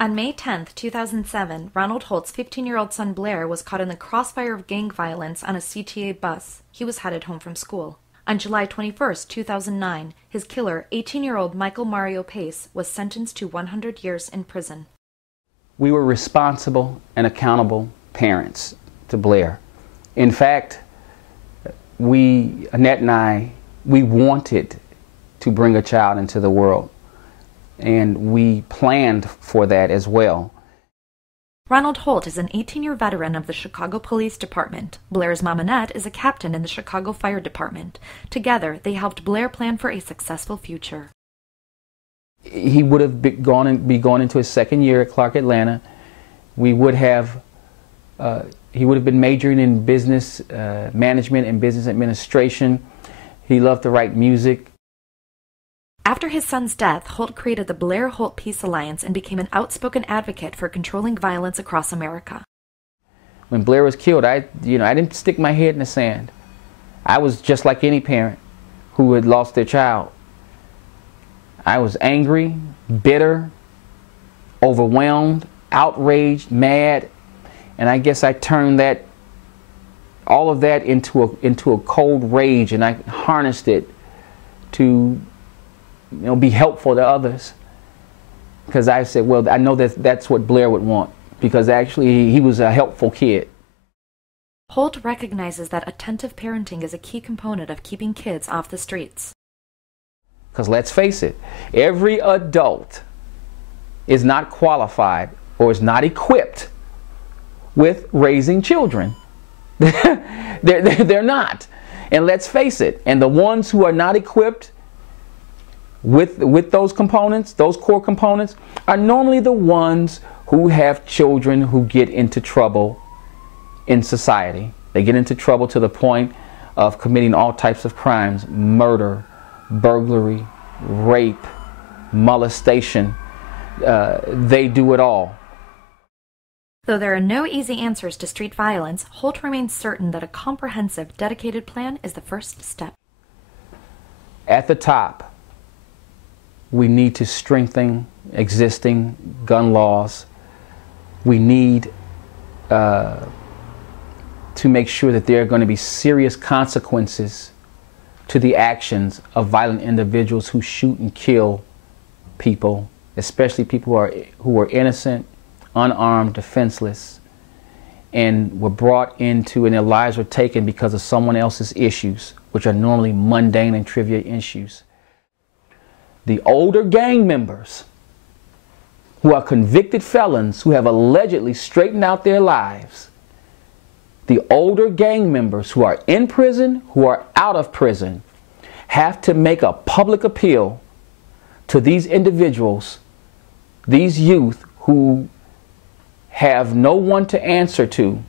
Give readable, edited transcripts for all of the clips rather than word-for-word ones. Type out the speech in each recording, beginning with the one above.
On May 10, 2007, Ronald Holt's 15-year-old son Blair was caught in the crossfire of gang violence on a CTA bus. He was headed home from school. On July 21, 2009, his killer, 18-year-old Michael Mario Pace, was sentenced to 100 years in prison. We were responsible and accountable parents to Blair. In fact, Annette and I, we wanted to bring a child into the world, and we planned for that as well. Ronald Holt is an 18-year veteran of the Chicago Police Department. Blair's mom, Annette, is a captain in the Chicago Fire Department. Together, they helped Blair plan for a successful future. He would have be going into his second year at Clark Atlanta. He would have been majoring in business management and business administration. He loved to write music. After his son's death, Holt created the Blair Holt Peace Alliance and became an outspoken advocate for controlling violence across America. When Blair was killed, I didn't stick my head in the sand. I was just like any parent who had lost their child. I was angry, bitter, overwhelmed, outraged, mad, and I guess I turned all of that into a cold rage, and I harnessed it to be helpful to others. Because I said, well, I know that's what Blair would want, because actually he was a helpful kid. Holt recognizes that attentive parenting is a key component of keeping kids off the streets. Because let's face it, every adult is not qualified or is not equipped with raising children. They're not. And let's face it, and the ones who are not equipped with those components, those core components, are normally the ones who have children who get into trouble in society. They get into trouble to the point of committing all types of crimes: murder, burglary, rape, molestation. They do it all. Though there are no easy answers to street violence, Holt remains certain that a comprehensive, dedicated plan is the first step. At the top, we need to strengthen existing gun laws. We need to make sure that there are going to be serious consequences to the actions of violent individuals who shoot and kill people, especially people who are innocent, unarmed, defenseless, and were brought into and their lives were taken because of someone else's issues, which are normally mundane and trivial issues. The older gang members who are convicted felons who have allegedly straightened out their lives, the older gang members who are in prison, who are out of prison, have to make a public appeal to these individuals, these youth who have no one to answer to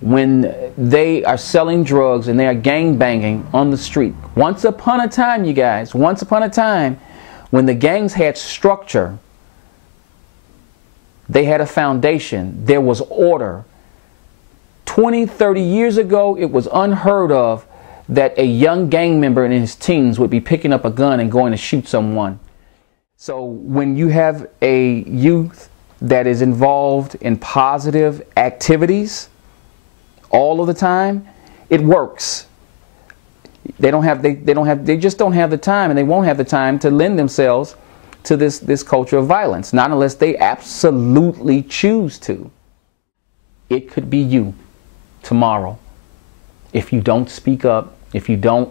when they are selling drugs and they are gang banging on the street. Once upon a time, you guys, once upon a time, when the gangs had structure, they had a foundation, there was order. 20, 30 years ago, it was unheard of that a young gang member in his teens would be picking up a gun and going to shoot someone. So when you have a youth that is involved in positive activities all of the time, it works. They just don't have the time, and they won't have the time to lend themselves to this culture of violence, not unless they absolutely choose to. It could be you tomorrow. If you don't speak up, if you don't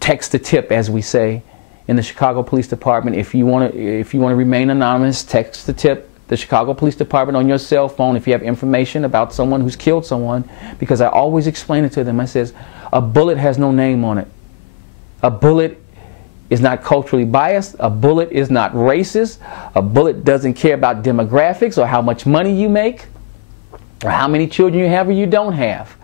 text a tip, as we say in the Chicago Police Department, if you want to remain anonymous, text the tip, the Chicago Police Department, on your cell phone if you have information about someone who's killed someone, because I always explain it to them. I says, a bullet has no name on it. A bullet is not culturally biased. A bullet is not racist. A bullet doesn't care about demographics or how much money you make or how many children you have or you don't have.